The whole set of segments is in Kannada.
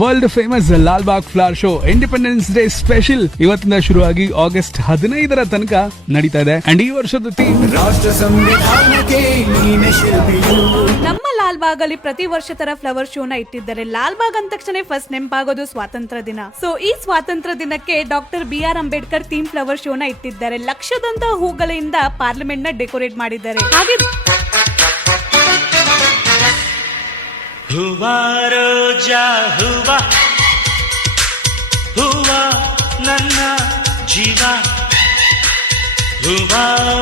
World famous Lalbagh flower show independence day special ಇವತ್ತಿಂದ ಶುರುವಾಗಿ ಆಗಸ್ಟ್ ಹದಿನೈದರ ತನಕ ನಡೀತಾ ಇದೆ. ಅಂಡ್ ಈ ವರ್ಷದ ಥೀಮ್ ರಾಷ್ಟ್ರ ಸಂವಿಧಾನಕ್ಕೆ ನೀನೆ ಶಿಲ್ಪಿಯು. ನಮ್ಮ ಲಾಲ್ಬಾಗ್ ಅಲ್ಲಿ ಪ್ರತಿ ವರ್ಷ ತರ ಫ್ಲವರ್ ಶೋನ ಇಟ್ಟಿದ್ದಾರೆ. ಲಾಲ್ಬಾಗ್ ಅಂದ ತಕ್ಷಣ ಫಸ್ಟ್ ನೆನಪಾಗೋದು ಸ್ವಾತಂತ್ರ್ಯ ದಿನ. ಸೊ ಈ ಸ್ವಾತಂತ್ರ್ಯ ದಿನಕ್ಕೆ doctor B R Ambedkar theme flower ಶೋನ ಇಟ್ಟಿದ್ದಾರೆ. ಲಕ್ಷದಂತ ಹೂಗಳಿಂದ ಪಾರ್ಲಿಮೆಂಟ್ನ ಡೆಕೋರೇಟ್ ಮಾಡಿದ್ದಾರೆ. ಹಾಗೆ ಹೂವ ರೋಜಾ ಹೂವ ಹೂವ ನನ್ನ ಜೀವ ಹೂವ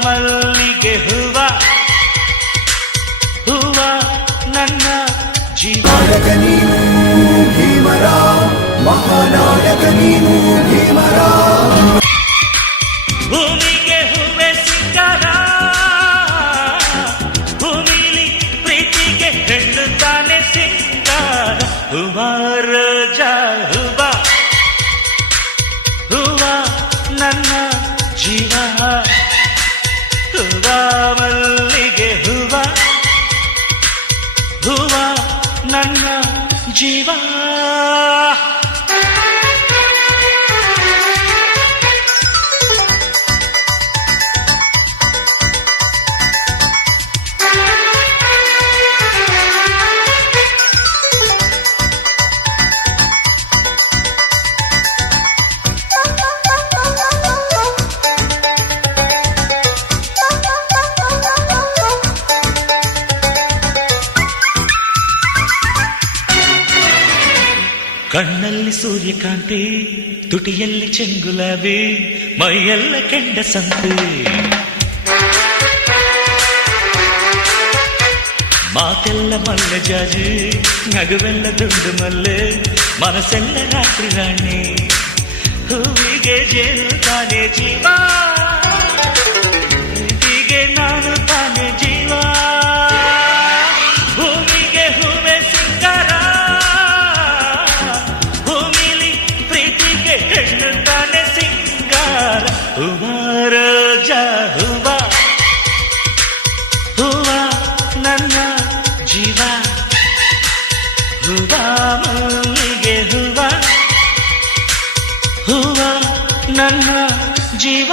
ಮಲ್ಲಿಗೆ ಹೂವ ಹೂವ ನನ್ನ ಜೀವ ನೀನು ಭೀಮರ ಮಹಾನಾಯಕ ನೀನು ಭೀಮರ ಹೂವ ರೋಜಾ ಹೂವ ಹೂವ ನನ್ನ ಜೀವ ಹೂವ ಮಲ್ಲಿಗೆ ಹೂವ ಹೂವ ನನ್ನ ಜೀವ ಕಣ್ಣಲ್ಲಿ ಸೂರ್ಯಕಾಂತಿ ತುಟಿಯಲ್ಲಿ ಚೆಂಗುಲಾಬಿ ಮೈಯೆಲ್ಲ ಕೆಂಡ ಸಂತೆ ಮಾತೆಲ್ಲ ಮಲ್ಲೆ ಜಾಜಿ ನಗುವೆಲ್ಲ ದುಂಡು ಮಲ್ಲೆ ಮನಸ್ಸೆಲ್ಲ ರಾತ್ರಿ ರಾಣಿ ಹೂವಿಗೆ ಜೇನು ತಾನೆ ಜೀವ ಸಿಂಗಾರ ಹೂವ ರೋಜಾ ಹೂವ ಹೂವ ನನ್ನ ಜೀವ ಹೂವ ಮಲ್ಲಿಗೆ ಹೂವ ಹೂವ ನನ್ನ ಜೀವ